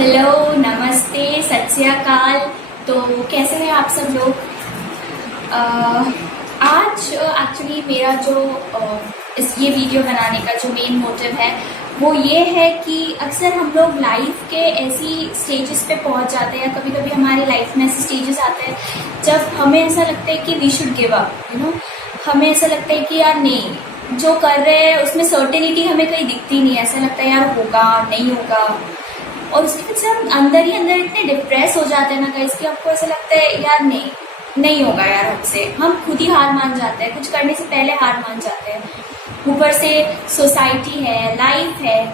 Hello, नमस्ते, सत श्री अकाल। तो कैसे हैं आप सब लोग? आज एक्चुअली मेरा जो ये वीडियो बनाने का जो मेन मोटिव है वो ये है कि अक्सर हम लोग लाइफ के ऐसी स्टेजेस पे पहुंच जाते हैं, कभी कभी हमारी लाइफ में ऐसे स्टेजेस आते हैं जब हमें ऐसा लगता है कि वी शुड गिव अप, हमें ऐसा लगता है कि यार नहीं, जो कर रहे हैं उसमें सर्टेनिटी हमें कहीं दिखती नहीं है। ऐसा लगता है यार होगा नहीं होगा, और उसकी वजह से हम अंदर ही अंदर इतने डिप्रेस हो जाते हैं ना गाइस कि आपको ऐसा लगता है यार नहीं होगा यार हमसे। हम खुद ही हार मान जाते हैं, कुछ करने से पहले हार मान जाते हैं। ऊपर से सोसाइटी है, लाइफ है,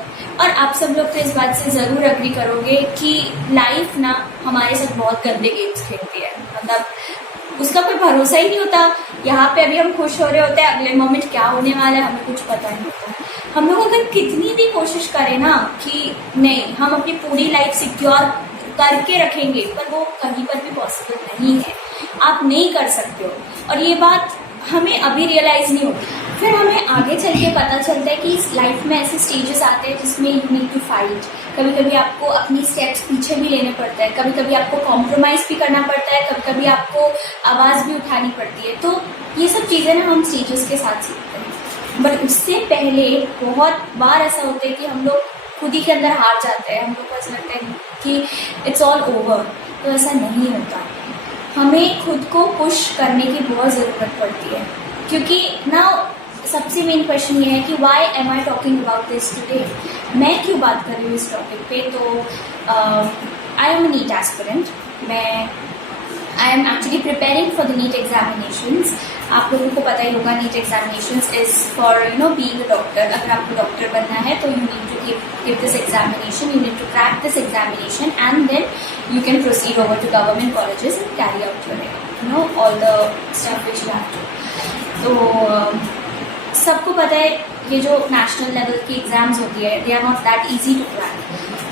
और आप सब लोग तो इस बात से ज़रूर अग्री करोगे कि लाइफ ना हमारे साथ बहुत गंदे गेम्स खेलती है। मतलब उसका कोई भरोसा ही नहीं होता। यहाँ पे अभी हम खुश हो रहे होते हैं, अगले मोमेंट क्या होने वाला है हमें कुछ पता नहीं होता। हम लोग अगर कितनी भी कोशिश करें ना कि नहीं हम अपनी पूरी लाइफ सिक्योर करके रखेंगे, पर वो कहीं पर भी पॉसिबल नहीं है। आप नहीं कर सकते हो, और ये बात हमें अभी रियलाइज नहीं होती। फिर हमें आगे चल के पता चलता है कि इस लाइफ में ऐसे स्टेजेस आते हैं जिसमें यू नीड टू फाइट। कभी कभी आपको अपनी स्टेप्स पीछे भी लेने पड़ता है, कभी कभी आपको कॉम्प्रोमाइज भी करना पड़ता है, कभी कभी आपको आवाज़ भी उठानी पड़ती है। तो ये सब चीज़ें ना हम स्टेजेस के साथ सीखते हैं। बट उससे पहले बहुत बार ऐसा होता है कि हम लोग खुद ही के अंदर हार जाते हैं। हम लोग को ऐसा लगता है कि इट्स ऑल ओवर, तो ऐसा नहीं होता। हमें खुद को पुश करने की बहुत ज़रूरत पड़ती है, क्योंकि ना सबसे मेन क्वेश्चन ये है कि why am I talking about this today. मैं क्यों बात कर रही हूँ इस टॉपिक पे? तो I am NEET aspirant. I am actually preparing for the NEET examinations. आप लोगों को पता ही होगा, NEET examinations is for being a doctor. अगर आपको डॉक्टर बनना है तो you need to give this examination, you need to crack this examination, and then you can proceed over to government colleges and carry out your all the stuff which you have to. तो सबको पता है ये जो national level की exams होती है, they are not that easy to crack.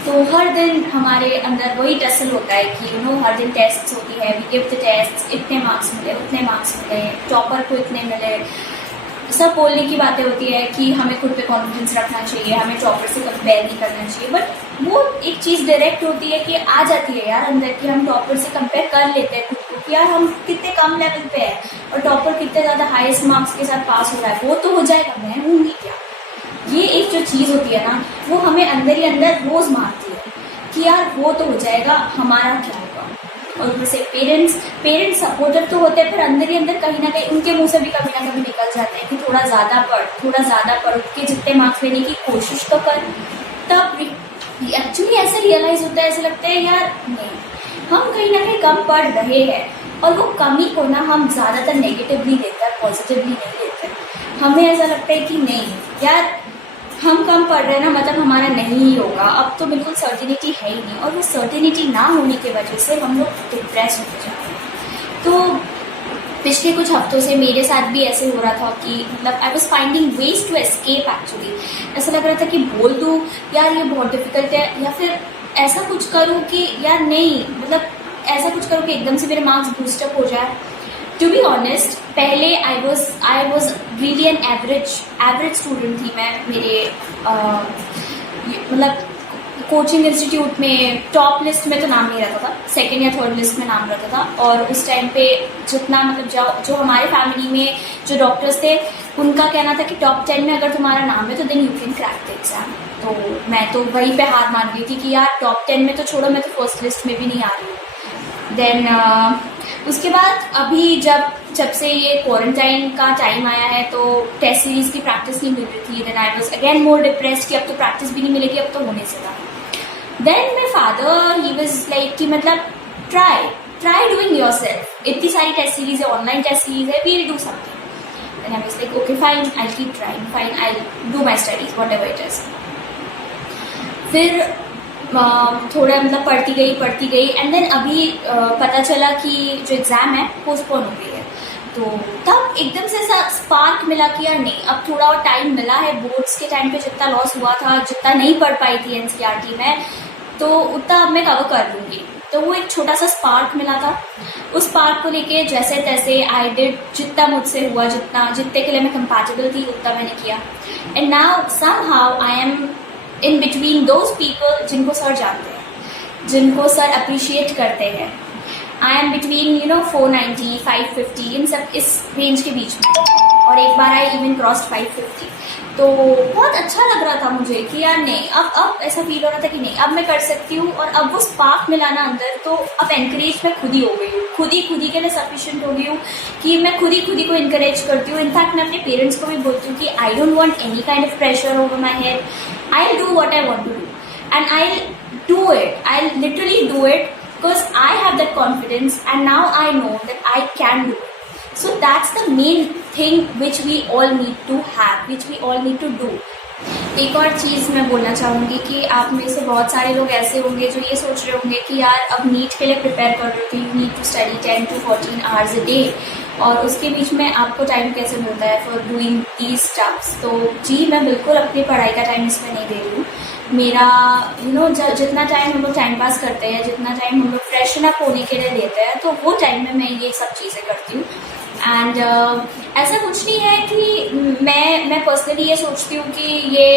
तो हर दिन हमारे अंदर वही टसल होता है कि हर दिन टेस्ट्स होती है, वी गिव द टेस्ट, इतने मार्क्स मिले, उतने मार्क्स मिले, टॉपर को इतने मिले। सब बोलने की बातें होती है कि हमें खुद पे कॉन्फिडेंस रखना चाहिए, हमें टॉपर से कंपेयर नहीं करना चाहिए। बट वो एक चीज़ डायरेक्ट होती है कि आ जाती है यार अंदर की, हम टॉपर से कंपेयर कर लेते हैं खुद को कि यार हम कितने कम लेवल पे हैं और टॉपर कितने ज़्यादा हाईएस्ट मार्क्स के साथ पास हो रहा है, वो तो हो जाएगा, मैं हूँ ही क्या। ये एक जो चीज़ होती है ना, वो हमें अंदर ही अंदर रोज़ मारती है कि यार वो तो हो जाएगा, हमारा क्या होगा। और ऊपर से पेरेंट्स सपोर्टर तो होते हैं, फिर अंदर ही अंदर कहीं ना कहीं उनके मुंह से भी कभी ना कभी निकल जाते हैं कि थोड़ा ज़्यादा पढ़ के जितने मार्क्स लेने की कोशिश तो कर। तब एक्चुअली ऐसे रियलाइज होता है, ऐसा लगता है यार नहीं, हम कहीं ना कहीं कम पढ़ रहे हैं, और वो कमी को ना हम ज़्यादातर नेगेटिवली लेते हैं, पॉजिटिवली नहीं लेते। हमें ऐसा लगता है कि नहीं यार हम कम पढ़ रहे हैं ना, मतलब हमारा नहीं ही होगा, अब तो बिल्कुल सर्टिनिटी है ही नहीं। और वो सर्टिनिटी ना होने की वजह से हम लोग डिप्रेस होते जा रहे हैं। तो पिछले कुछ हफ्तों से मेरे साथ भी ऐसे हो रहा था कि मतलब I was finding ways to escape. Actually ऐसा लग रहा था कि बोल दूँ यार ये बहुत डिफिकल्ट है, या फिर ऐसा कुछ करूँ कि यार नहीं, मतलब ऐसा कुछ करूँ कि एकदम से मेरे मार्क्स बूस्टअप हो जाए। टू बी ऑनेस्ट, पहले I was really an average student थी मैं। मेरे मतलब कोचिंग इंस्टीट्यूट में टॉप लिस्ट में तो नाम नहीं रहता था, सेकंड या थर्ड लिस्ट में नाम रहता था। और उस टाइम पे जितना मतलब जो हमारे फैमिली में जो डॉक्टर्स थे, उनका कहना था कि टॉप 10 में अगर तुम्हारा नाम है तो then you can crack the exam. तो मैं तो वहीं पे हार मान गई थी कि यार टॉप 10 में तो छोड़ो, मैं तो फर्स्ट लिस्ट में भी नहीं आ रही हूँ। देन उसके बाद अभी जब से ये क्वारंटाइन का टाइम आया है तो टेस्ट सीरीज की प्रैक्टिस नहीं मिल रही थी। Then I was again more depressed कि अब तो प्रैक्टिस भी नहीं मिलेगी, अब तो होने से था। Then my father he was like कि मतलब ट्राई डूइंग योर सेल्फ, इतनी सारी टेस्ट सीरीज है, ऑनलाइन टेस्ट सीरीज है, we will do something. Then I was like okay fine, I keep trying, fine I do my studies whatever it is. फिर थोड़ा मतलब पढ़ती गई and then अभी पता चला कि जो एग्ज़ाम है पोस्टपोन हो गई है। तो तब एकदम से ऐसा स्पार्क मिला कि यार नहीं, अब थोड़ा और टाइम मिला है। बोर्ड्स के टाइम पे जितना लॉस हुआ था, जितना नहीं पढ़ पाई थी एनसीईआरटी में, तो उतना अब मैं कवर कर लूँगी। तो वो एक छोटा सा स्पार्क मिला था। उस स्पार्क को लेके जैसे तैसे आई डिड, जितना मुझसे हुआ, जितने के लिए मैं कंपैटिबल थी उतना मैंने किया। And now somehow I am in between those people जिनको सर जानते हैं। जिनको सर अप्रिशिएट करते हैं। आई एम बिटवीन 490, 550 इन सब इस रेंज के बीच में, और एक बार आई इवन क्रॉस्ड 550। तो बहुत अच्छा लग रहा था मुझे कि यार नहीं, अब ऐसा फील हो रहा था कि नहीं, अब मैं कर सकती हूँ, और अब वो स्पार्क मिलाना अंदर, तो अब एनकरेज मैं खुद ही हो गई हूँ, खुद ही के लिए सफिशिएंट हो गई हूँ कि मैं खुद ही को इनकरेज करती हूँ। इनफैक्ट मैं अपने पेरेंट्स को भी बोलती हूँ कि I don't want any kind of pressure over my head, I will do what I want to do and I will do it, I will literally do it because I have that confidence and now I know that I can do it. So that's the main thing which we all need to have, which we all need to do. एक और चीज़ मैं बोलना चाहूँगी कि आप में से बहुत सारे लोग ऐसे होंगे जो ये सोच रहे होंगे कि यार अब नीट के लिए प्रिपेयर कर रहे हो तो you need to study 10 to 14 hours a day, और उसके बीच में आपको टाइम कैसे मिलता है फॉर डूइंग दीज स्टफ्स। तो जी मैं बिल्कुल अपनी पढ़ाई का टाइम इसमें नहीं दे रही हूँ। मेरा जितना टाइम हम लोग टाइम पास करते हैं, जितना टाइम हम लोग फ्रेशन अप होने के लिए देते हैं, तो वो टाइम में मैं ये सब चीज़ें करती हूँ। एंड ऐसा कुछ नहीं है कि मैं पर्सनली ये सोचती हूँ कि ये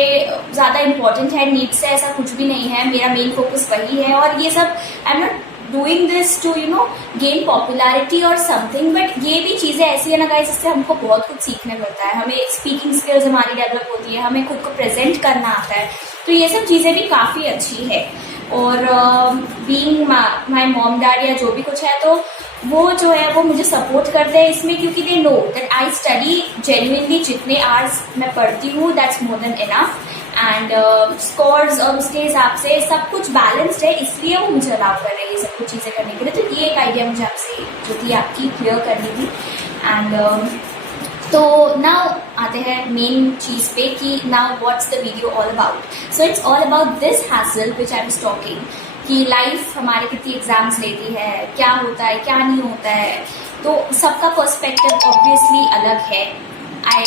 ज़्यादा इम्पोर्टेंट है, नीट से ऐसा कुछ भी नहीं है। मेरा मेन फोकस वही है, और ये सब I am not doing this to gain popularity और समथिंग, बट ये भी चीज़ें ऐसी है ना गाइस, जिससे हमको बहुत कुछ सीखने मिलता है। हमें स्पीकिंग स्किल्स हमारी डेवलप होती है, हमें खुद को प्रेजेंट करना आता है, तो ये सब चीज़ें भी काफ़ी अच्छी है। और बीइंग माई मॉम डैड या जो भी कुछ है, तो वो जो है वो मुझे सपोर्ट करते हैं इसमें, क्योंकि they know that I study genuinely. जितने आवर्स मैं पढ़ती हूँ that's more than enough, and scores और उसके हिसाब से सब कुछ बैलेंस्ड है, इसलिए वो मुझे अलाउ कर रहे हैं ये सब कुछ चीज़ें करने के लिए। तो ये एक आइडिया मुझे आपसे जो थी आपकी क्लियर करनी थी। एंड तो नाउ आते हैं मेन चीज़ पे कि now what's the video all about. So it's all about this hassle which I am talking, कि लाइफ हमारे कितनी एग्जाम्स लेती है, क्या होता है क्या नहीं होता है, तो सबका पर्सपेक्टिव ऑब्वियसली अलग है। आई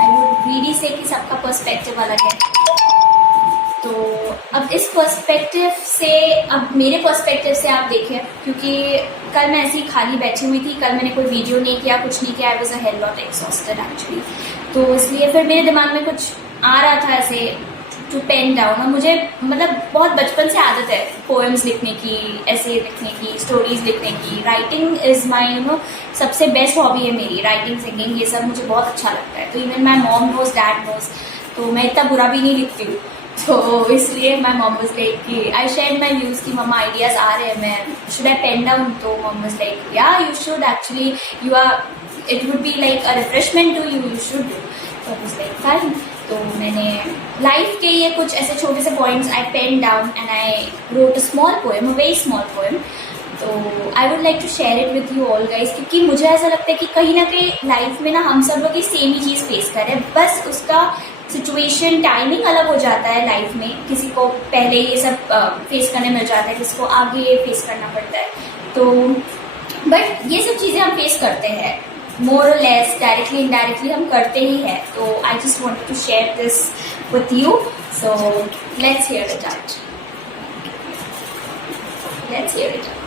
वुड रियली से कि सबका पर्सपेक्टिव अलग है। तो अब इस पर्सपेक्टिव से, अब मेरे पर्सपेक्टिव से आप देखें, क्योंकि कल मैं ऐसे ही खाली बैठी हुई थी, कल मैंने कोई वीडियो नहीं किया, कुछ नहीं किया, I was a hell lot exhausted actually. तो इसलिए फिर मेरे दिमाग में कुछ आ रहा था ऐसे टू पेन डाउन, और मुझे मतलब बहुत बचपन से आदत है पोएम्स लिखने की, ऐसे लिखने की, स्टोरीज लिखने की। राइटिंग इज़ माई सबसे बेस्ट हॉबी है मेरी, राइटिंग, सिंगिंग, ये सब मुझे बहुत अच्छा लगता है। तो even my mom knows, dad knows, तो मैं इतना बुरा भी नहीं लिखती हूँ। तो इसलिए माई मॉम वाज लाइक कि आई शेयर्ड माई व्यूज कि मम्मा आइडियाज आ रहे हैं, मैं शुड आई पेन डाउन? तो mom was like yeah you should actually, you are, it would be like a refreshment to you, you should do. तो I was like fine. तो मैंने life के ये कुछ ऐसे छोटे से points I pen down and I wrote a small poem, a very small poem. तो I would like to share it with you all guys, क्योंकि मुझे ऐसा लगता है कि कहीं ना कहीं लाइफ में ना हम सब लोग ये सेम ही चीज़ फेस कर रहे हैं, बस उसका सिचुएशन, टाइमिंग अलग हो जाता है लाइफ में। किसी को पहले ये सब फेस करने मिल जाता है, किसी को आगे ये फेस करना पड़ता है। तो बट ये सब चीज़ें हम फेस करते हैं, मोर और लेस, डायरेक्टली इनडायरेक्टली हम करते ही हैं। तो I just wanted to share this with you, so let's hear it out, let's hear it out.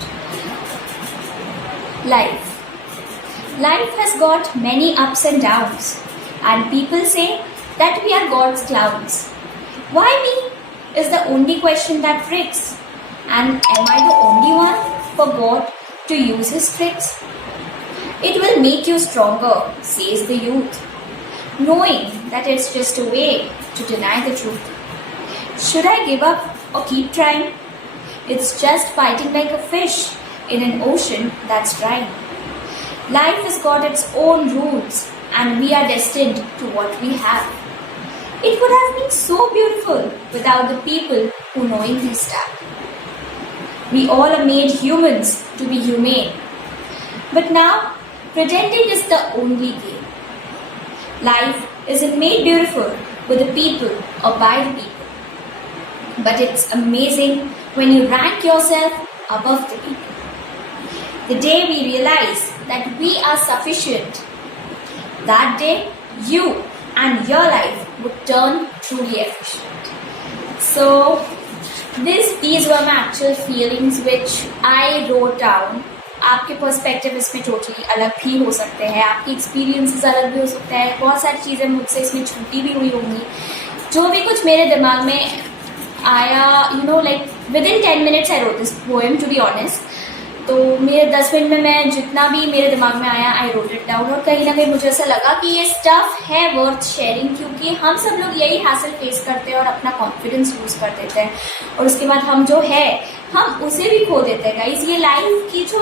Life has got many ups and downs, and people say that we are God's clowns. Why me is the only question that pricks, and am I the only one for God to use his tricks? It will make you stronger, says the youth, knowing that it's just a way to deny the truth. Should I give up or keep trying? It's just fighting like a fish in an ocean that's drying. Life has got its own rules, and we are destined to what we have. It would have been so beautiful without the people who knowingly stab. We all are made humans to be humane. But now, pretending is the only game. Life isn't made beautiful with the people or by the people. But it's amazing when you rank yourself above the people. The day we realize that we are sufficient, that day you and your life would turn truly efficient. So these were my actual feelings which I wrote down. आपके perspective इसमें totally अलग भी हो सकते हैं, आपकी experiences अलग भी हो सकते हैं, बहुत सारी चीज़ें मुझसे इसमें छूटी भी हुई होंगी। जो भी कुछ मेरे दिमाग में आया, like within 10 minutes I wrote this poem, to be honest. तो मेरे 10 मिनट में मैं जितना भी मेरे दिमाग में आया आई रोट इट डाउन, और कहीं ना कहीं मुझे ऐसा लगा कि ये स्टफ है वर्थ शेयरिंग, क्योंकि हम सब लोग यही हासिल फेस करते हैं और अपना कॉन्फिडेंस लूज कर देते हैं, और उसके बाद हम जो है हम उसे भी खो देते हैं गाइस। ये लाइफ की जो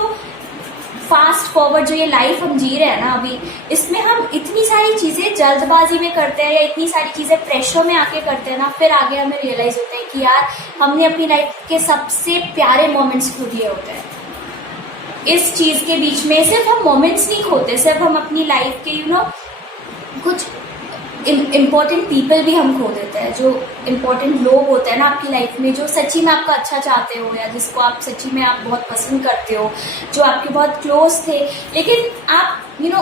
फास्ट फॉरवर्ड जो ये लाइफ हम जी रहे हैं ना अभी, इसमें हम इतनी सारी चीजें जल्दबाजी में करते हैं या इतनी सारी चीजें प्रेशर में आके करते हैं ना, फिर आगे हमें रियलाइज होता है कि यार हमने अपनी लाइफ के सबसे प्यारे मोमेंट्स खो दिए होते हैं। इस चीज के बीच में सिर्फ हम मोमेंट्स नहीं खोते, सिर्फ हम अपनी लाइफ के कुछ इम्पोर्टेंट पीपल भी हम खो देते हैं। जो इम्पोर्टेंट लोग होते हैं ना आपकी लाइफ में, जो सच्ची में आपका अच्छा चाहते हो या जिसको आप सच्ची में आप बहुत पसंद करते हो, जो आपके बहुत क्लोज थे, लेकिन आप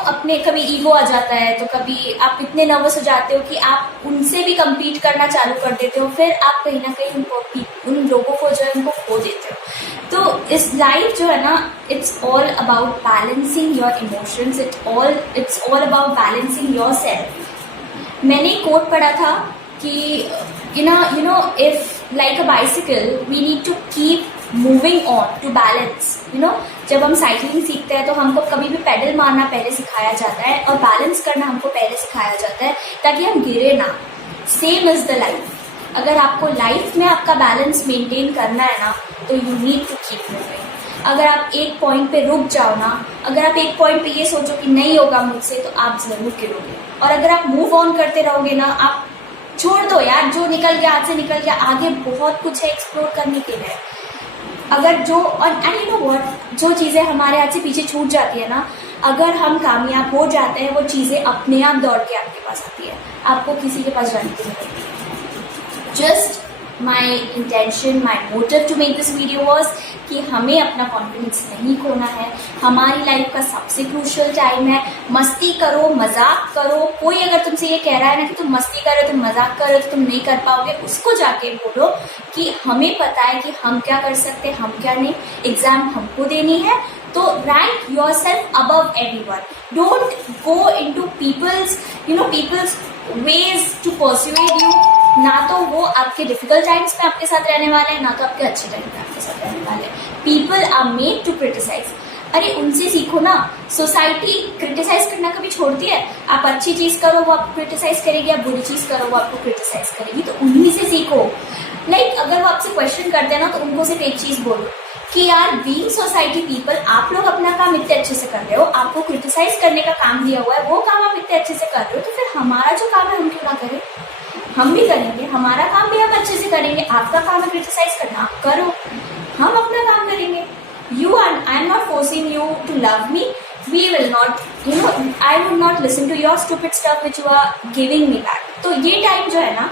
अपने कभी ईगो आ जाता है तो कभी आप इतने नर्वस हो जाते हो कि आप उनसे भी कम्पीट करना चालू कर देते हो, फिर आप कहीं ना कहीं उन लोगों को जो है उनको खो देते हो। तो इस लाइफ जो है ना, it's all about balancing your emotions, it's all about balancing yourself. मैंने एक कोट पढ़ा था कि if like a bicycle we need to keep moving on to balance. जब हम साइकिलिंग सीखते हैं तो हमको कभी भी पेडल मारना पहले सिखाया जाता है और बैलेंस करना हमको पहले सिखाया जाता है ताकि हम गिरे ना। Same is the life. अगर आपको लाइफ में आपका बैलेंस मेंटेन करना है ना, तो you need to keep moving. अगर आप एक पॉइंट पे रुक जाओ ना, अगर आप एक पॉइंट पे ये सोचो कि नहीं होगा मुझसे, तो आप जरूर गिरोगे। और अगर आप मूव ऑन करते रहोगे ना, आप छोड़ दो यार, जो निकल गया हाथ से निकल गया, आगे बहुत कुछ है एक्सप्लोर करने के लिए। अगर जो चीज़ें हमारे हाथ से पीछे छूट जाती है ना, अगर हम कामयाब हो जाते हैं, वो चीज़ें अपने आप दौड़ के आपके पास आती है, आपको किसी के पास जाने की जरूरत नहीं है। Just my intention, my motive to make this video was कि हमें अपना कॉन्फिडेंस नहीं खोना है। हमारी लाइफ का सबसे क्रूशियल टाइम है। मस्ती करो, मजाक करो। कोई अगर तुमसे ये कह रहा है ना कि तुम मस्ती करो, तुम मजाक करो, तो तुम नहीं कर पाओगे, उसको जाके बोलो कि हमें पता है कि हम क्या कर सकते हैं, हम क्या नहीं। एग्जाम हमको देनी है, तो rank yourself above everyone. Don't go into peoples ways to persuade you. ना तो वो आपके डिफिकल्ट टाइम्स में आपके साथ रहने वाले हैं, ना तो आपके अच्छे टाइम में आपके साथ रहने वाले हैं। People are made to criticise. अरे उनसे सीखो ना। सोसाइटी क्रिटिसाइज करना कभी छोड़ती है? आप अच्छी चीज करो वो आपको क्रिटिसाइज करेगी, आप बुरी चीज करो वो आपको क्रिटिसाइज करेगी, तो उन्हीं से सीखो। अगर वो आपसे क्वेश्चन करते हैं ना, तो उनको सिर्फ एक चीज बोलो कि यार बीइंग सोसाइटी पीपल, आप लोग अपना काम इतने अच्छे से कर रहे हो, आपको क्रिटिसाइज करने का काम दिया हुआ है, वो काम आप इतने अच्छे से कर रहे हो, तो फिर हमारा जो काम है हम क्यों ना करें? हम भी करेंगे, हमारा काम भी हम अच्छे से करेंगे। आपका काम है क्रिटिसाइज करना, आप करो, हम अपना काम करेंगे। I am not forcing you to love me. We will not, I would not listen to your stupid stuff which you are giving me back. तो ये टाइम जो है ना,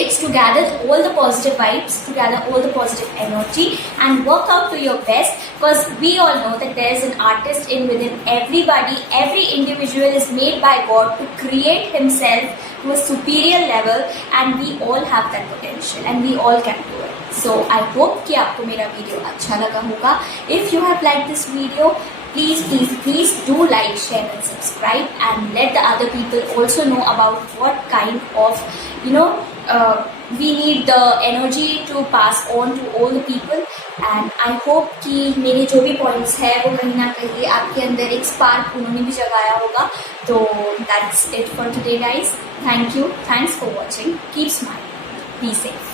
it's to gather all the positive vibes, to gather all the positive energy and work out to your best, because we all know that there is an artist in within everybody. Every individual is made by God to create himself to a superior level, and we all have that potential and we all can do it. So I hope कि आपको मेरा video अच्छा लगा होगा. If you have liked this video, please do like, share and subscribe, and let the other people also know about what kind of we need the energy to pass on to all the people. And I hope कि मेरे जो भी points है वो कहीं ना कहीं आपके अंदर एक spark उन्होंने भी जगाया होगा. तो that's it for today guys. Thank you. Thanks for watching. Keep smiling. Be safe.